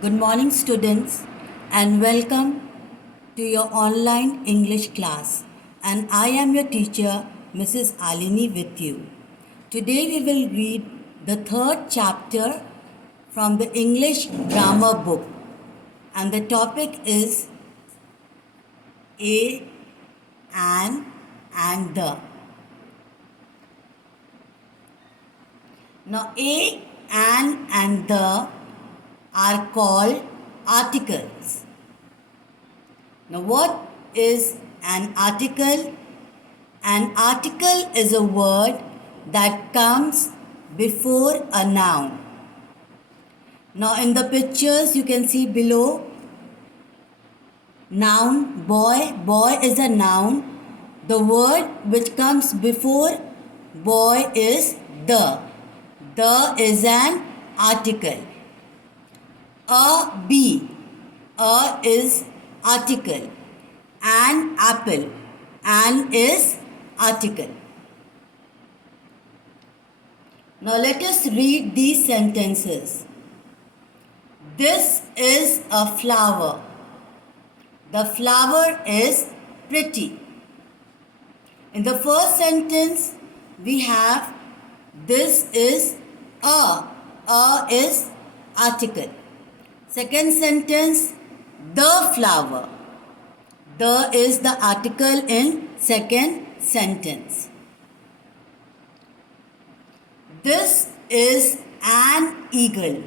Good morning, students, and welcome to your online English class. And I am your teacher, Mrs. Alini, with you. Today we will read the third chapter from the English grammar book, and the topic is a, an, and the. Now, a, an, and the are called articles. Now, what is an article? An article is a word that comes before a noun. Now, in the pictures, you can see below noun, boy. Boy is a noun. The word which comes before boy is the. The is an article. A, bee. A is article. An apple. An is article. Now let us read these sentences. This is a flower. The flower is pretty. In the first sentence, we have this is a. A is article. Second sentence, the flower. The is the article in second sentence. This is an eagle.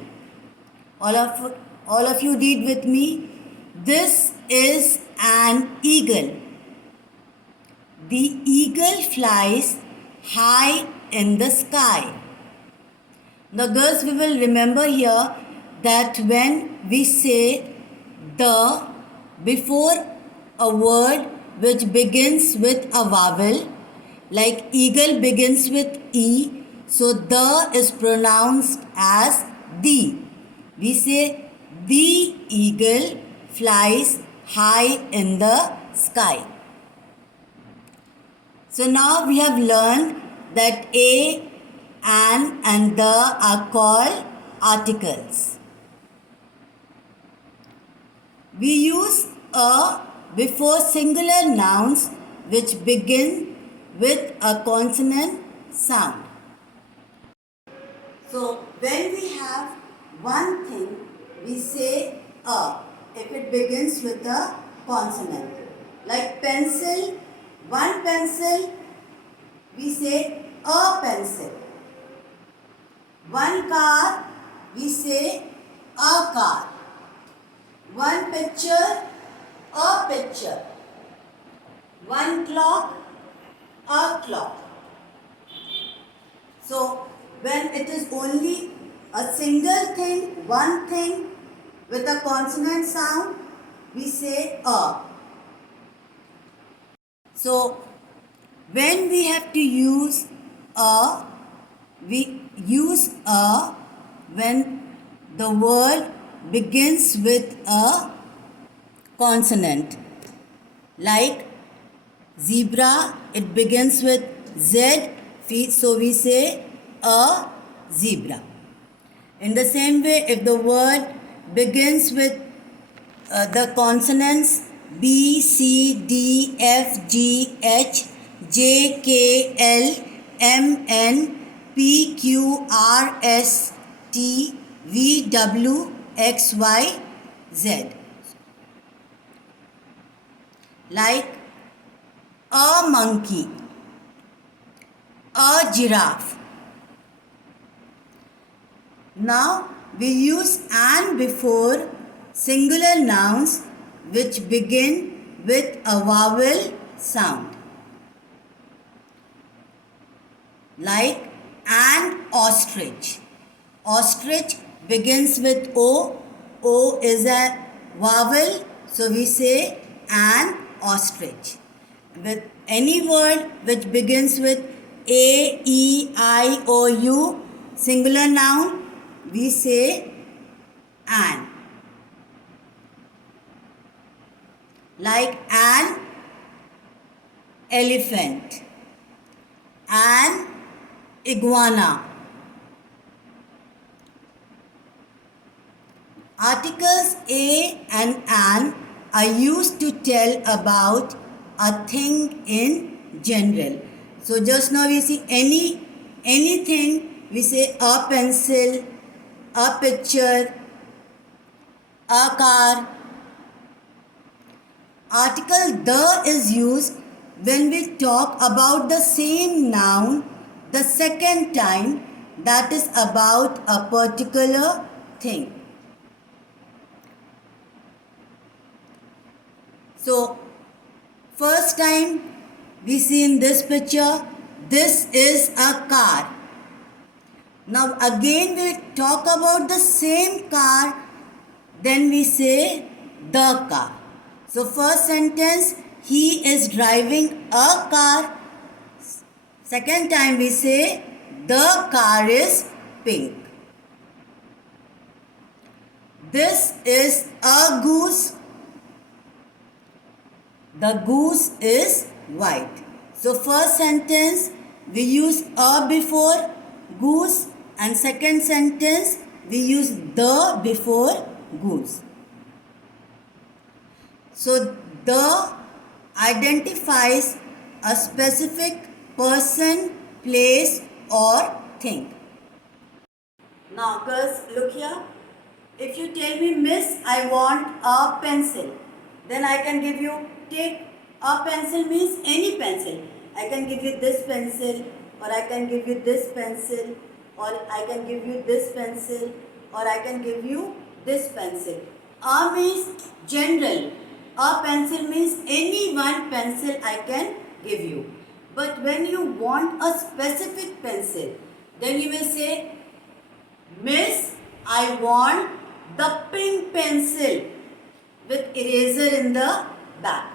All of you read with me. This is an eagle. The eagle flies high in the sky. Now girls, we will remember here that when we say the before a word which begins with a vowel, like eagle begins with E, so the is pronounced as the. We say the eagle flies high in the sky. So now we have learned that a, an, and the are called articles. We use a before singular nouns which begin with a consonant sound. So when we have one thing, we say a if it begins with a consonant. Like pencil, one pencil, we say a pencil. One car, we say a car. One picture, a picture. One clock, a clock. So, when it is only a single thing, one thing with a consonant sound, we say a. So, when we have to use a, we use a when the word begins with a consonant. Like zebra, it begins with Z, so we say a zebra. In the same way, if the word begins with the consonants B, C, D, F, G, H, J, K, L, M, N, P, Q, R, S, T, V, W, X, Y, Z. Like a monkey, a giraffe. Now we use an before singular nouns which begin with a vowel sound. Like an ostrich. Ostrich begins with O. O is a vowel, so we say an ostrich. With any word which begins with A, E, I, O, U, singular noun, we say an. Like an elephant, an iguana, Articles a and an are used to tell about a thing in general. So just now we see anything, we say a pencil, a picture, a car. Article the is used when we talk about the same noun the second time, that is about a particular thing. So, first time we see in this picture, this is a car. Now again we talk about the same car, then we say the car. So first sentence, he is driving a car. Second time we say the car is pink. This is a goose. The goose is white. So first sentence we use a before goose, and second sentence we use the before goose. So the identifies a specific person, place or thing. Now girls, look here. If you tell me, Miss, I want a pencil, then I can give you, take a pencil means any pencil. I can give you this pencil, or I can give you this pencil, or I can give you this pencil, or I can give you this pencil. A means general. A pencil means any one pencil I can give you. But when you want a specific pencil, then you will say, Miss, I want the pink pencil with eraser in the back.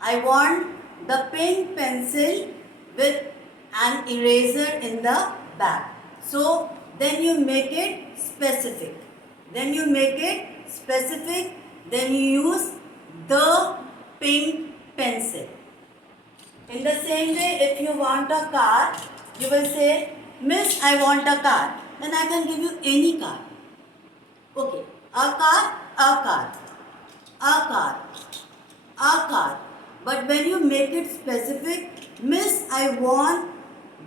I want the pink pencil with an eraser in the back. So then you make it specific. Then you use the pink pencil. In the same way, if you want a car, you will say, Miss, I want a car. Then I can give you any car. Okay, a car, a car, a car, a car. But when you make it specific, Miss, I want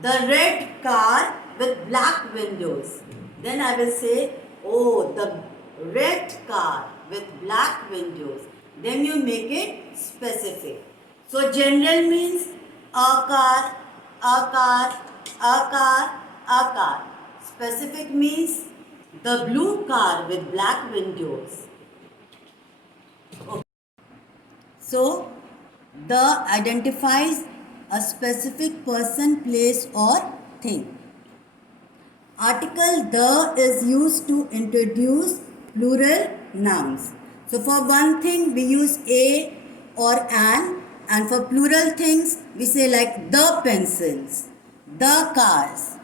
the red car with black windows. Then I will say, oh, the red car with black windows. Then you make it specific. So general means a car, a car, a car, a car. Specific means the blue car with black windows. Okay. So the identifies a specific person, place or thing. Article the is used to introduce plural nouns. So for one thing we use a or an, and for plural things we say like the pencils, the cars.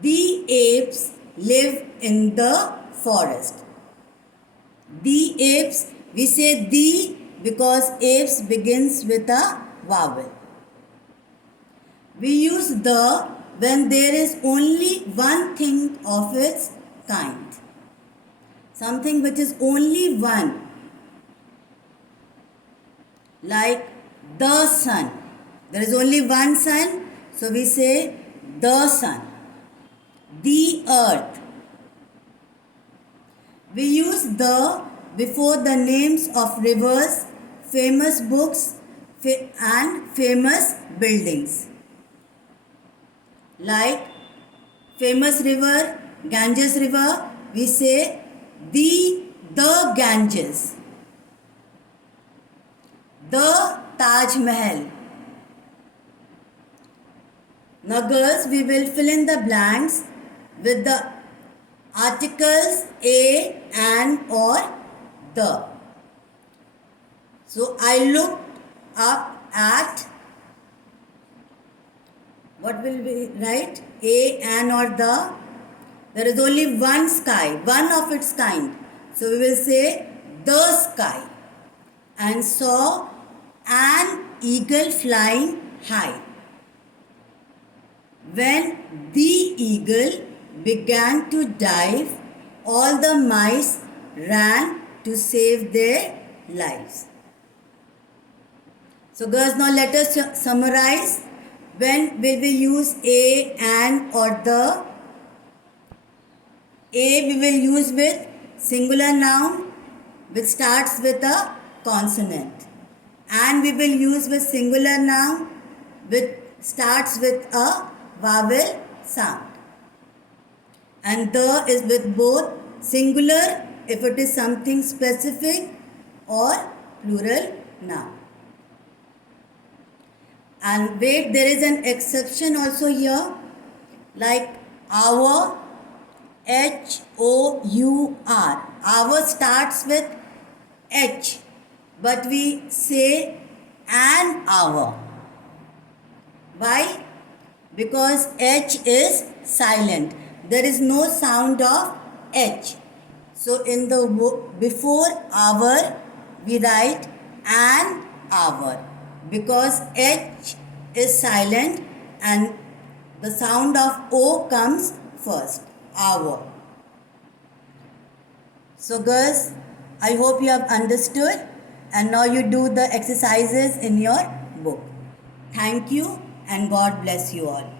The apes live in the forest. The apes, we say the because apes begins with a vowel. We use the when there is only one thing of its kind. Something which is only one. Like the sun. There is only one sun, so we say the sun. The earth. We use the before the names of rivers, famous books and famous buildings. Like famous river, Ganges river, we say the Ganges. The Taj Mahal. Now girls, we will fill in the blanks with the articles a, an or the. So I looked up at, what will we write? A, an or the. There is only one sky, one of its kind. So we will say the sky. And saw an eagle flying high. When the eagle began to dive all the mice ran to save their lives. So girls, now let us summarize. When will we use a, and, or the? A we will use with singular noun which starts with a consonant. And we will use with singular noun which starts with a vowel sound. And the is with both singular if it is something specific or plural noun. And wait, there is an exception also here, like our, H-O-U-R. Our starts with H, but we say an hour. Why? Because H is silent. There is no sound of H. So in the before hour we write an hour, because H is silent and the sound of O comes first. Hour. So girls, I hope you have understood, and now you do the exercises in your book. Thank you and God bless you all.